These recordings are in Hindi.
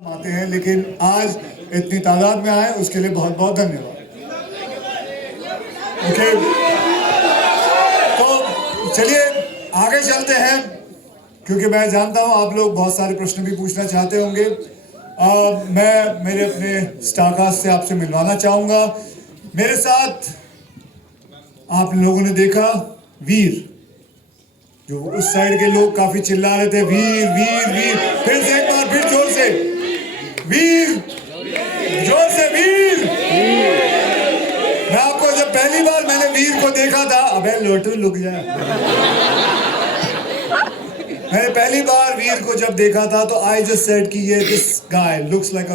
आते हैं, लेकिन आज इतनी तादाद में आए उसके लिए बहुत बहुत धन्यवाद। ओके, तो चलिए आगे चलते हैं, क्योंकि मैं जानता हूं आप लोग बहुत सारे प्रश्न भी पूछना चाहते होंगे। मैं मेरे अपने स्टारकास्ट से आपसे मिलवाना चाहूंगा। मेरे साथ आप लोगों ने देखा वीर, जो उस साइड के लोग काफी चिल्ला रहे थे, वीर वीर वीर। फिर से एक बार, फिर जोर से वीर, जोर से वीर। मैं आपको जब पहली बार मैंने वीर को देखा था, अबे लोटू लुक जा। मैंने पहली बार वीर को जब देखा था तो आई जस्ट सेड कि ये this guy looks like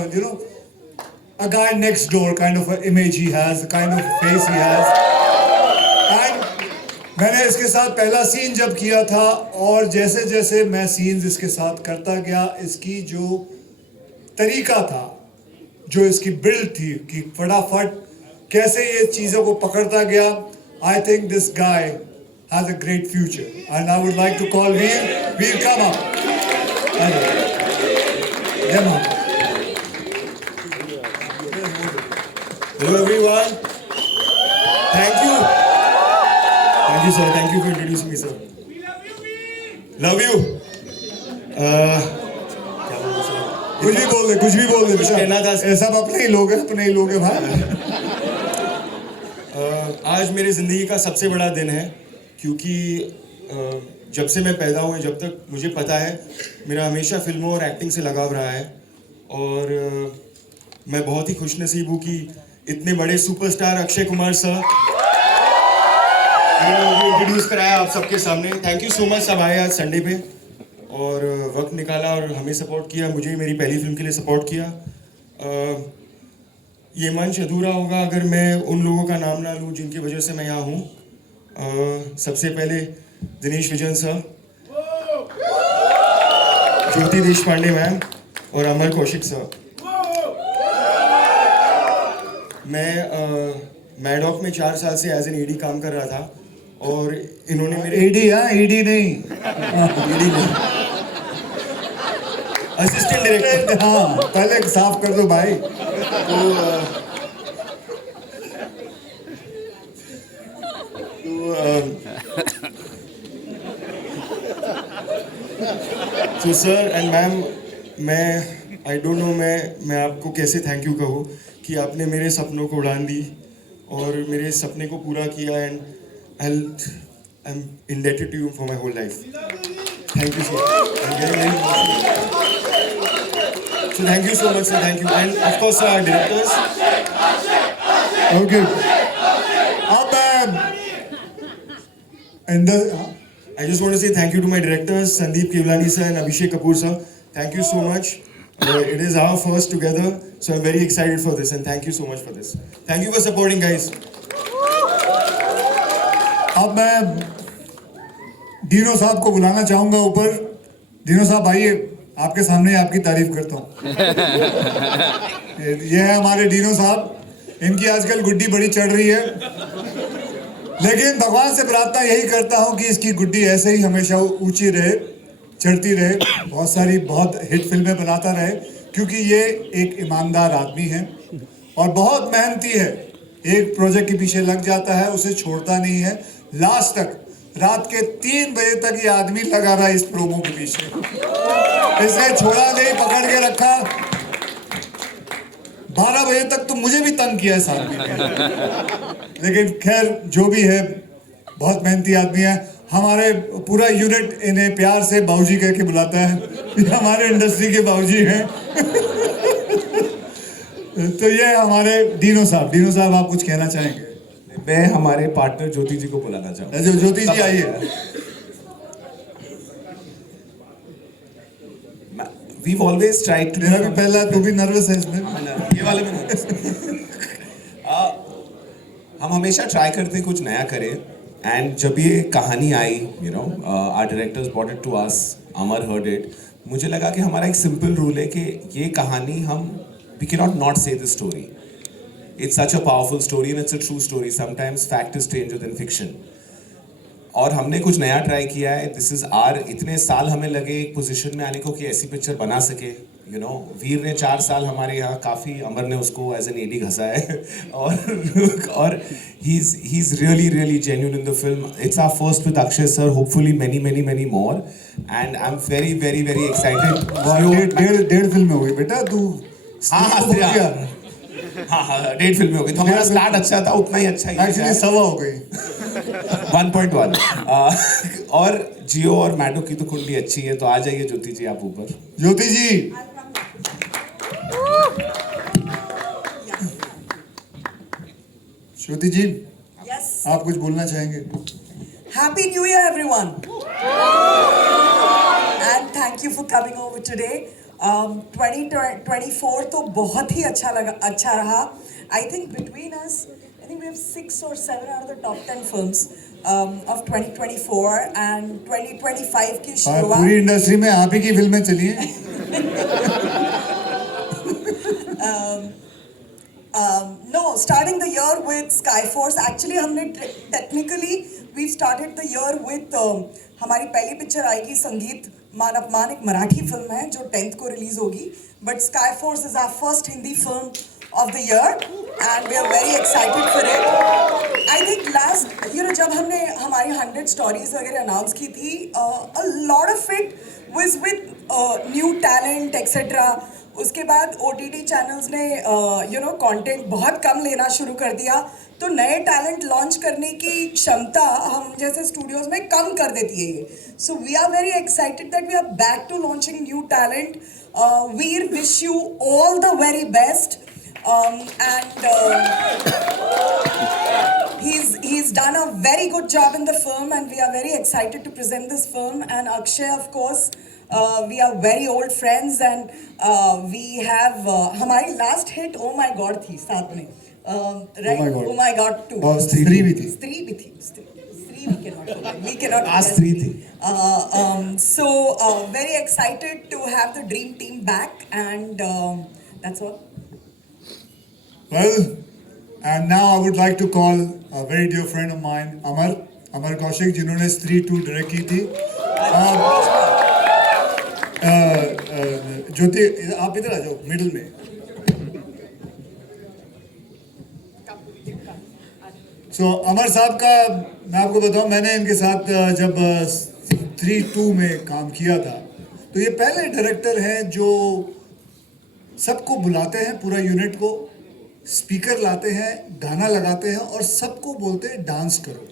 a guy next door kind of an image he has, the kind of face he has. And मैंने इसके साथ पहला सीन जब किया था, और जैसे जैसे मैं सीन्स इसके साथ करता गया, इसकी जो तरीका था, जो इसकी बिल्ड थी कि फटाफट कैसे ये चीज़ों को पकड़ता गया, I think this guy has a great future and I would like to call Veer. Veer come up. Hello everyone. Thank you. Thank you sir. Thank you for introducing me sir. Love you. कुछ भी बोल दे, कुछ भी बोल दे। कुछ कहना था। ऐसा अपने ही लोग हैं, अपने ही लोग हैं भाई। आज मेरी ज़िंदगी का सबसे बड़ा दिन है, क्योंकि जब से मैं पैदा हुआ जब तक मुझे पता है मेरा हमेशा फिल्मों और एक्टिंग से लगाव रहा है। और मैं बहुत ही खुशनसीब हूँ कि इतने बड़े सुपरस्टार अक्षय कुमार सर मुझे इंट्रोड्यूस कराया आप सबके सामने। Thank you so much. सब आए आज संडे पे और वक्त निकाला और हमें सपोर्ट किया, मुझे मेरी पहली फिल्म के लिए सपोर्ट किया। ये मंच अधूरा होगा अगर मैं उन लोगों का नाम ना लूँ जिनकी वजह से मैं यहाँ हूँ। सबसे पहले दिनेश विजन सर, ज्योति देशपांडे मैम और अमर कौशिक सर। मैं मैडॉक में 4 साल से एज एन ईडी काम कर रहा था, और इन्होंने मेरे ईडी, हाँ ईडी नहीं, ईडी नहीं, असिस्टेंट डायरेक्टर। हाँ पहले साफ कर दो भाई। तो सर एंड मैम, मैं आई डोंट नो मैं आपको कैसे थैंक यू कहूँ कि आपने मेरे सपनों को उड़ान दी और मेरे सपने को पूरा किया। And I am indebted to you for my whole life. Thank you so so thank you so much sir, thank you, and of course our directors. Okay, अब and I just want to say thank you to my directors Sandeep Kevlani sir and Abhishek Kapoor sir. Thank you so much. It is our first together, so I'm very excited for this, and thank you so much for this. Thank you for supporting guys. अब मैं डीनो साहब को बुलाना चाहूंगा ऊपर। डीनो साहब आइए, आपके सामने ही आपकी तारीफ करता हूँ। ये है हमारे डीनो साहब। इनकी आजकल गुड्डी बड़ी चढ़ रही है, लेकिन भगवान से प्रार्थना यही करता हूँ कि इसकी गुड्डी ऐसे ही हमेशा ऊंची रहे, चढ़ती रहे, बहुत सारी बहुत हिट फिल्में बनाता रहे, क्योंकि ये एक ईमानदार आदमी है और बहुत मेहनती है। एक प्रोजेक्ट के पीछे लग जाता है, उसे छोड़ता नहीं है लास्ट तक। रात के 3 बजे तक ये आदमी लगा रहा इस प्रोमो के पीछे, इसने छोड़ा नहीं, पकड़ के रखा। 12 बजे तक तो मुझे भी तंग किया इस आदमी ने, लेकिन खैर जो भी है, बहुत मेहनती आदमी है। हमारे पूरा यूनिट इन्हें प्यार से बाबूजी कह के बुलाता है, ये हमारे इंडस्ट्री के बाबूजी हैं। तो ये हमारे डीनो साहब। डीनो साहब, आप कुछ कहना चाहेंगे? मैं हमारे पार्टनर ज्योति जी को बुलाना चाहूँगा। जो ज्योति जी आइए। We've always tried to. मेरा भी पहला, तू भी नर्वस है इसमें। ये वाले में हम हमेशा ट्राई करते हैं कुछ नया करें, एंड जब ये कहानी आई, our directors brought it to us, Amar heard it, मुझे लगा कि हमारा एक सिंपल रूल है कि ये कहानी we cannot not say the story. It's such a powerful story and it's a true story. Sometimes fact is stranger than fiction. और हमने कुछ नया ट्राई किया है। दिस इज आर, इतने साल हमें लगे एक पोजीशन में आने को कि ऐसी पिक्चर बना सके, यू नो वीर ने 4 साल हमारे यहाँ काफ़ी, अमर ने उसको एज एन एडी घसा है और he is really genuine in the film. It's our first with Akshay sir, hopefully many more, and I am very excited. डेढ़ फिल्म हो गई बेटा तू. हाँ, डेढ़ फिल्में हो गई. तो हमारा स्टार्ट अच्छा था, उतना ही अच्छा ही एक्चुअली सवा हो गई. 1.1. और जियो और मैडो की तो कुंडली अच्छी है. तो आ जाइए ज्योति जी आप ऊपर. ज्योति जी. ज्योति जी, Yes. आप कुछ बोलना चाहेंगे? Happy New Year, everyone. And thank you for coming over today. 2024 तो बहुत ही अच्छा रहा. I think between us, I think we have 6 or 7 out of the top 10 films of 2024 and 2025 की पूरी शुरुआत. इंडस्ट्री में आप ही की फिल्में चली हैं. No, starting the year with Skyforce. Actually, हमने technically we started the year with हमारी पहली पिक्चर आएगी संगीत मान अपमान, एक मराठी फिल्म है जो 10th को रिलीज होगी. But Skyforce is our first Hindi film of the year and we are very excited for it. I think last जब हमने हमारी 100 stories वगैरह अनाउंस की थी, a lot of it was with new talent etc. उसके बाद OTT चैनल्स ने कंटेंट बहुत कम लेना शुरू कर दिया, तो नए टैलेंट लॉन्च करने की क्षमता हम जैसे स्टूडियोज में कम कर देती है ये. So we are very excited that we are back to launching new talent. Veer wish you all the very best and he's done a very good job in the film and we are very excited to present this film. And Akshay, of course, we are very old friends and we have हमारी last hit Oh My God थी साथ में, right? Oh My God 2. और स्त्री भी थी. स्त्री भी थी. स्त्री we cannot forget. We cannot आज forget. 3 थी. So very excited to have the dream team back and that's all. Well, and now I would like to call a very dear friend of mine, Amar Kaushik, जिन्होंने स्त्री 2 डायरेक्ट की थी. ज्योति आप इधर आ जाओ मिडिल में. So अमर साहब का मैं आपको बताऊं, मैंने इनके साथ जब स्त्री 2 में काम किया था, तो ये पहले डायरेक्टर हैं जो सबको बुलाते हैं, पूरा यूनिट को स्पीकर लाते हैं, गाना लगाते हैं और सबको बोलते हैं डांस करो.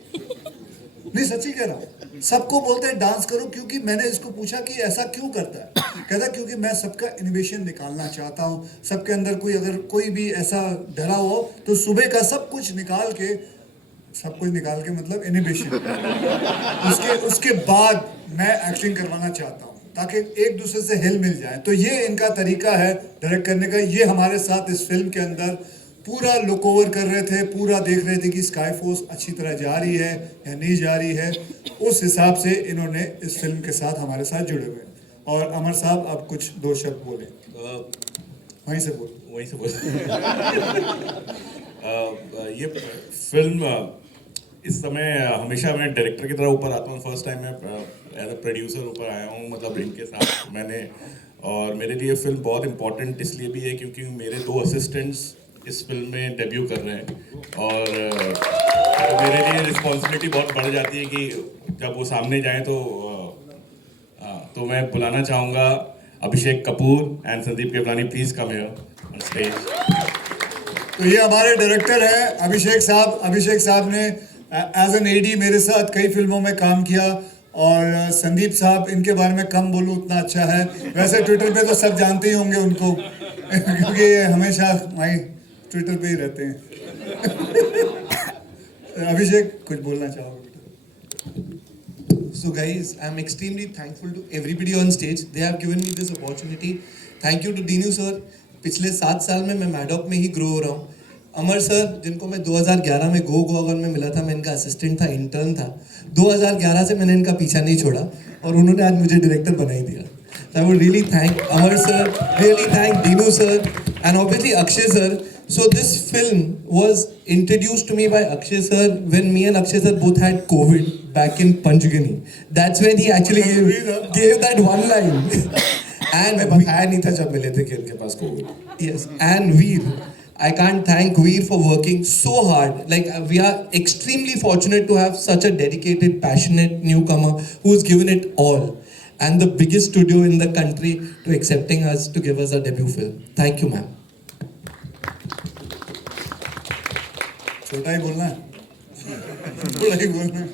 नहीं सच्ची कह रहा हूँ, सबको बोलते हैं डांस करो. क्योंकि मैंने इसको पूछा कि ऐसा क्यों करता है, कहता क्योंकि मैं सबका इनोवेशन निकालना चाहता हूँ. सबके अंदर अगर कोई भी ऐसा डरा हो तो सुबह का सब कुछ निकाल के मतलब इनोवेशन उसके बाद मैं एक्टिंग करवाना चाहता हूँ ताकि एक दूसरे से हिल मिल जाए. तो ये इनका तरीका है डायरेक्ट करने का. ये हमारे साथ इस फिल्म के अंदर पूरा लुक ओवर कर रहे थे, पूरा देख रहे थे कि स्काई फोर्स अच्छी तरह जा रही है या नहीं जा रही है. उस हिसाब से इन्होंने इस फिल्म के साथ हमारे साथ जुड़े हुए. और अमर साहब आप कुछ 2 शब्द बोले. वहीं से बोल. ये फिल्म इस समय हमेशा मैं डायरेक्टर की तरह ऊपर आता हूँ. फर्स्ट टाइम मैं एज अ प्रोड्यूसर ऊपर आया हूँ, मतलब इनके साथ मैंने. और मेरे लिए फिल्म बहुत इम्पोर्टेंट इसलिए भी है क्योंकि मेरे 2 असिस्टेंट्स इस फिल्म में डेब्यू कर रहे हैं और तो मेरे लिए रिस्पॉन्सिबिलिटी बहुत बढ़ जाती है कि जब वो सामने जाएं तो मैं बुलाना चाहूँगा Abhishek Kapoor and Sandeep Kewlani. Please come here on stage. तो ये हमारे डायरेक्टर हैं अभिषेक साहब. अभिषेक साहब ने एज एन एडी मेरे साथ कई फिल्मों में काम किया. और संदीप साहब, इनके बारे में कम बोलूँ उतना अच्छा है. वैसे ट्विटर पे तो सब जानते ही होंगे उनको क्योंकि ये हमेशा वहीं ट्विटर पे ही रहते हैं. अभिषेक कुछ बोलना चाहोगे? So guys, I'm extremely thankful to everybody on stage. They have given me this opportunity. Thank you to Dinu sir. पिछले 7 साल में मैं मैडॉक में ही ग्रो हो रहा हूँ. अमर सर, जिनको मैं 2011 में गोगन में मिला था, मैं इनका असिस्टेंट था, इंटर्न था. 2011 से मैंने इनका पीछा नहीं छोड़ा और उन्होंने आज मुझे डायरेक्टर बना ही दिया. So I would really thank Amar sir, really thank Dinu sir, and obviously Akshay sir. So this film was introduced to me by Akshay sir when me and Akshay sir both had COVID back in Panchgani. That's when he actually gave that one line. मैं And बताया नहीं था जब मिले थे कि इनके पास Covid. yes, and Veer. I can't thank Veer for working so hard. Like we are extremely fortunate to have such a dedicated, passionate newcomer who's given it all, and the biggest studio in the country to accepting us to give us our debut film. Thank you, ma'am. छोटा ही बोलना है थोड़ा ही बोलना है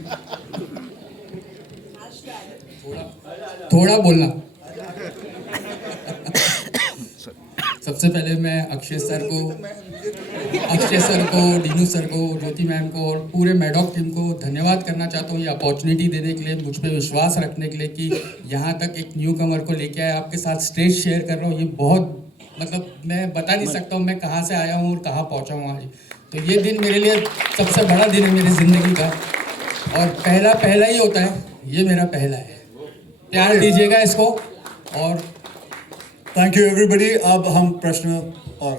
थोड़ा बोलना. सबसे पहले मैं अक्षय सर को, डीनू सर को, ज्योति मैम को और पूरे मैडॉक टीम को धन्यवाद करना चाहता हूँ ये अपॉर्चुनिटी देने के लिए, मुझ पे विश्वास रखने के लिए कि यहाँ तक एक न्यू कमर को लेके आए, आपके साथ स्टेज शेयर कर रहा हूँ. ये बहुत मतलब मैं बता नहीं सकता हूँ मैं कहाँ से आया हूँ और कहाँ पहुँचा हूँ आज. तो ये दिन मेरे लिए सबसे बड़ा दिन है मेरी ज़िंदगी का, और पहला ही होता है. ये मेरा पहला है. प्यार दीजिएगा इसको. और थैंक यू एवरीबॉडी. अब हम प्रश्न और